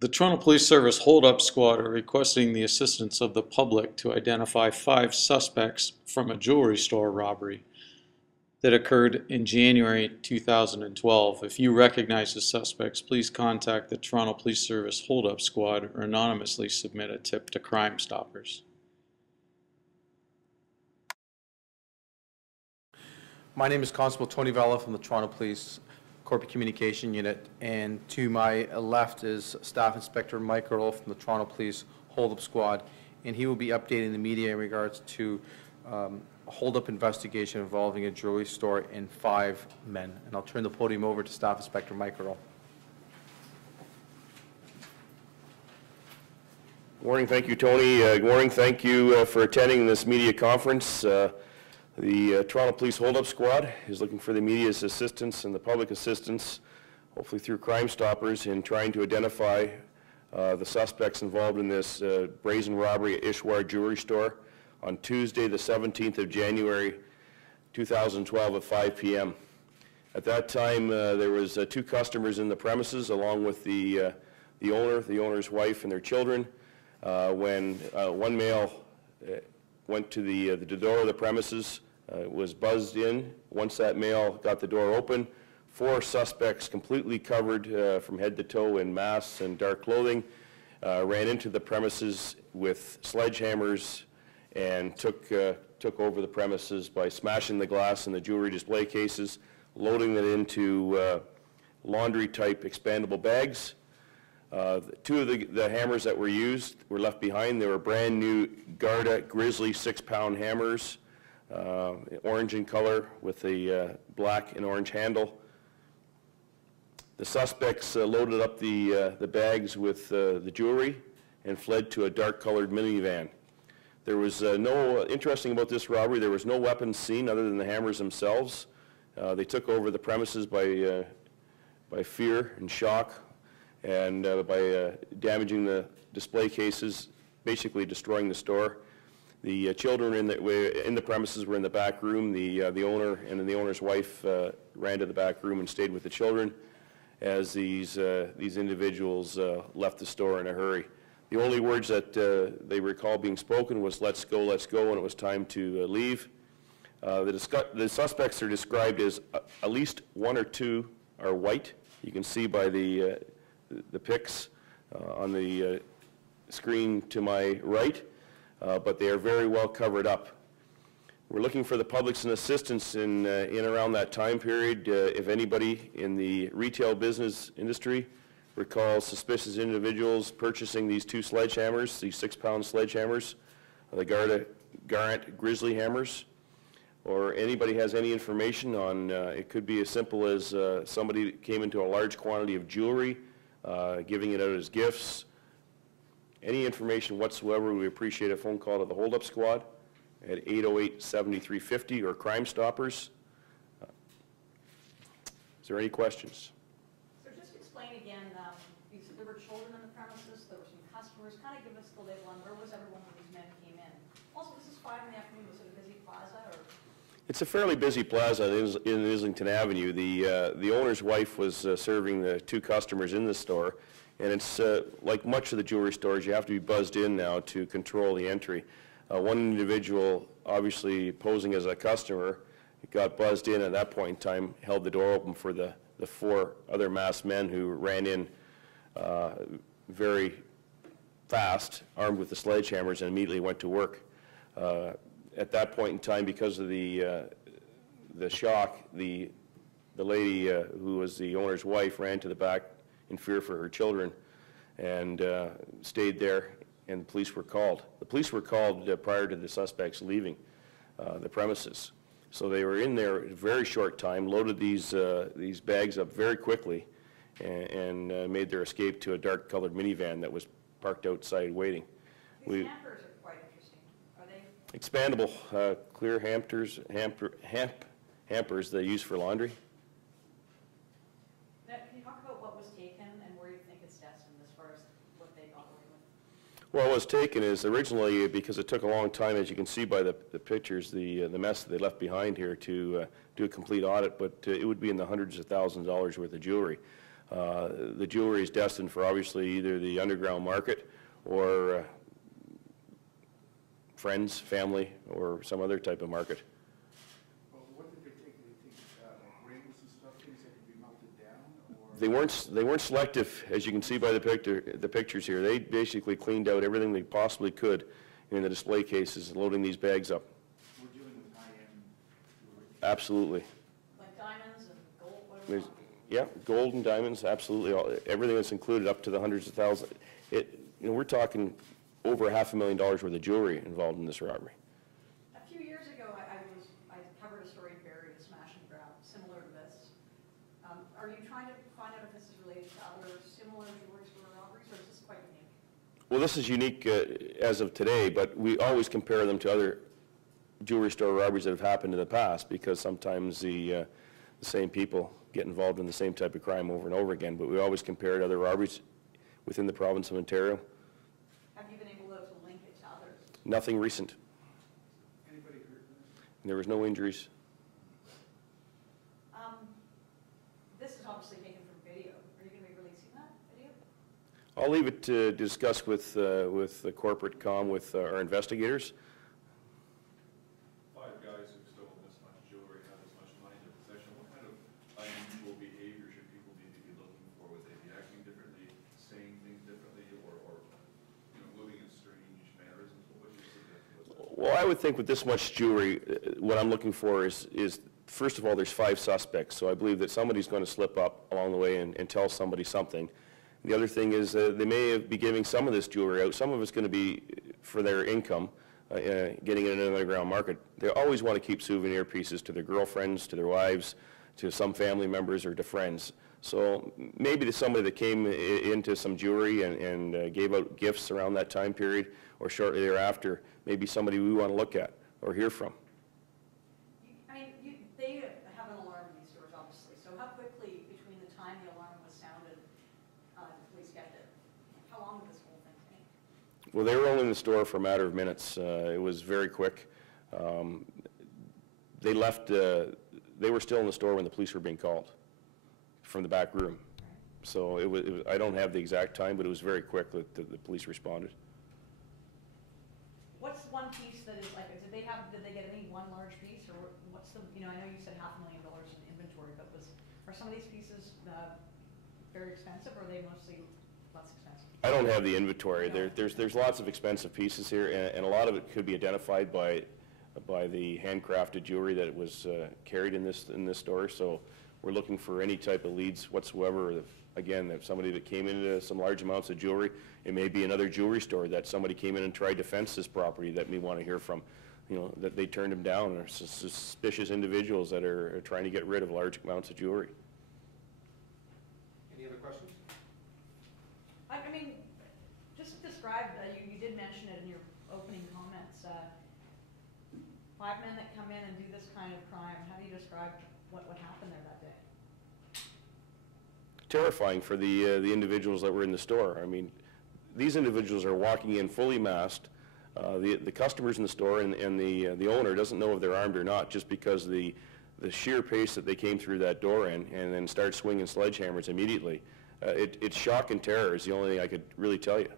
The Toronto Police Service hold-up squad are requesting the assistance of the public to identify 5 suspects from a jewelry store robbery that occurred in January 2012. If you recognize the suspects, please contact the Toronto Police Service hold-up squad or anonymously submit a tip to Crime Stoppers. My name is Constable Tony Vella from the Toronto Police Corporate Communication Unit, and to my left is Staff Inspector Mike Earl from the Toronto Police Hold-Up Squad, and he will be updating the media in regards to a hold-up investigation involving a jewelry store and 5 men. And I'll turn the podium over to Staff Inspector Mike Earl. Good morning. Thank you, Tony. Good morning. Thank you for attending this media conference. The Toronto Police Hold-Up Squad is looking for the media's assistance and the public assistance, hopefully through Crime Stoppers, in trying to identify the suspects involved in this brazen robbery at Ishwar Jewelry Store on Tuesday, the 17th of January, 2012 at 5 p.m. At that time, there was 2 customers in the premises, along with the owner's wife, and their children. When one male went to the door of the premises, was buzzed in. Once that male got the door open, 4 suspects completely covered from head to toe in masks and dark clothing ran into the premises with sledgehammers and took over the premises by smashing the glass in the jewelry display cases, loading it into laundry-type expandable bags. 2 of the hammers that were used were left behind. They were brand new Garant Grizzley 6-pound hammers, orange in color with a black and orange handle. The suspects loaded up the bags with the jewelry and fled to a dark-colored minivan. There was interesting about this robbery, there was no weapons seen other than the hammers themselves. They took over the premises by fear and shock, and by damaging the display cases, basically destroying the store. The children in the premises were in the back room. The owner and the owner's wife ran to the back room and stayed with the children as these individuals left the store in a hurry. The only words that they recall being spoken was let's go," when it was time to leave. The suspects are described as at least 1 or 2 are white. You can see by the pics on the screen to my right, but they are very well covered up. We're looking for the public's assistance in around that time period. If anybody in the retail business industry recalls suspicious individuals purchasing these 2 sledgehammers, these 6-pound sledgehammers, the Garant Grizzley hammers, or anybody has any information on, it could be as simple as somebody came into a large quantity of jewelry, giving it out as gifts. Any information whatsoever, we appreciate a phone call to the Hold-Up Squad at 808-7350 or Crime Stoppers. Is there any questions? So just explain again, you said there were children in the premises, there were some customers. Kind of give us the label on where was everyone when these men came in. Also, this is 5 in the afternoon. Was it a busy plaza? Or? It's a fairly busy plaza in Islington Avenue. The owner's wife was serving the 2 customers in the store, and it's like much of the jewelry stores, you have to be buzzed in now to control the entry. One individual, obviously posing as a customer, got buzzed in at that point in time, held the door open for the 4 other masked men who ran in very fast, armed with the sledgehammers, and immediately went to work. At that point in time, because of the shock, the lady who was the owner's wife ran to the back in fear for her children and stayed there, and the police were called. The police were called prior to the suspects leaving the premises. So they were in there a very short time, loaded these bags up very quickly, and made their escape to a dark-colored minivan that was parked outside waiting. These hampers are quite interesting. Are they? Expandable, clear hampers they use for laundry. Can you talk about what was taken and where you think it's destined as far as what they got away with? Well, what was taken is originally, because it took a long time, as you can see by the pictures, the mess that they left behind here to do a complete audit, but it would be in the hundreds of thousands of dollars worth of jewelry. The jewelry is destined for obviously either the underground market or friends, family, or some other type of market. Well, what did they take? Did they take like rings and stuff, things that could be melted down? Or? They weren't selective, as you can see by the pictures here. They basically cleaned out everything they possibly could in the display cases, loading these bags up. We're dealing with high-end jewelry. Absolutely. Like diamonds and gold, what do we There's, want? yeah, gold and diamonds, absolutely. Everything that's included up to the hundreds of thousands. We're talking over $500,000 worth of jewelry involved in this robbery. A few years ago, I covered a story in Barrie, a smash and grab, similar to this. Are you trying to find out if this is related to other similar jewelry store robberies, or is this quite unique? Well, this is unique as of today, but we always compare them to other jewelry store robberies that have happened in the past, because sometimes the same people get involved in the same type of crime over and over again, but we always compare to other robberies within the province of Ontario. Have you been able to link it to others? Nothing recent. Anybody hurt in this? There was no injuries. This is obviously taken from video. Are you going to be releasing that video? I'll leave it to discuss with the corporate comm with our investigators. 5 guys who've stolen this much jewelry, have this much money in their possession. What kind of unusual behavior should people need to be looking for? Would they be acting differently, saying things differently, or moving in strange mannerisms? What would you suggest? Well, I would think with this much jewelry, what I'm looking for is first of all, there's 5 suspects, so I believe that somebody's going to slip up along the way and tell somebody something. The other thing is they may be giving some of this jewelry out. Some of it's going to be for their income, getting it in an underground market. They always want to keep souvenir pieces to their girlfriends, to their wives, to some family members, or to friends. So maybe to somebody that came into some jewelry and gave out gifts around that time period or shortly thereafter, maybe somebody we want to look at or hear from. They have an alarm in these stores, obviously. So how quickly between the time the alarm was sounded, the police get there? How long did this whole thing take? Well, they were only in the store for a matter of minutes. It was very quick. They left, they were still in the store when the police were being called from the back room. So it was, I don't have the exact time, but it was very quick that the police responded. What's one piece that is like, did they get any one large piece, or what's the, I know you said $500,000 in inventory, but are some of these pieces very expensive, or are they mostly less expensive? I don't have the inventory. There's lots of expensive pieces here, and a lot of it could be identified by the handcrafted jewelry that was carried in this store. So we're looking for any type of leads whatsoever. Again, if somebody that came into some large amounts of jewelry, it may be another jewelry store that somebody came in and tried to fence this property that we want to hear from, that they turned them down, or suspicious individuals that are trying to get rid of large amounts of jewelry. Any other questions? I mean, just describe, you did mention it in your opening comments, 5 men that come in and do this kind of crime. How do you describe what happened there that day? Terrifying for the individuals that were in the store. I mean, these individuals are walking in fully masked. The customers in the store and the owner doesn't know if they're armed or not, just because the sheer pace that they came through that door in, and then start swinging sledgehammers immediately. It's shock and terror is the only thing I could really tell you.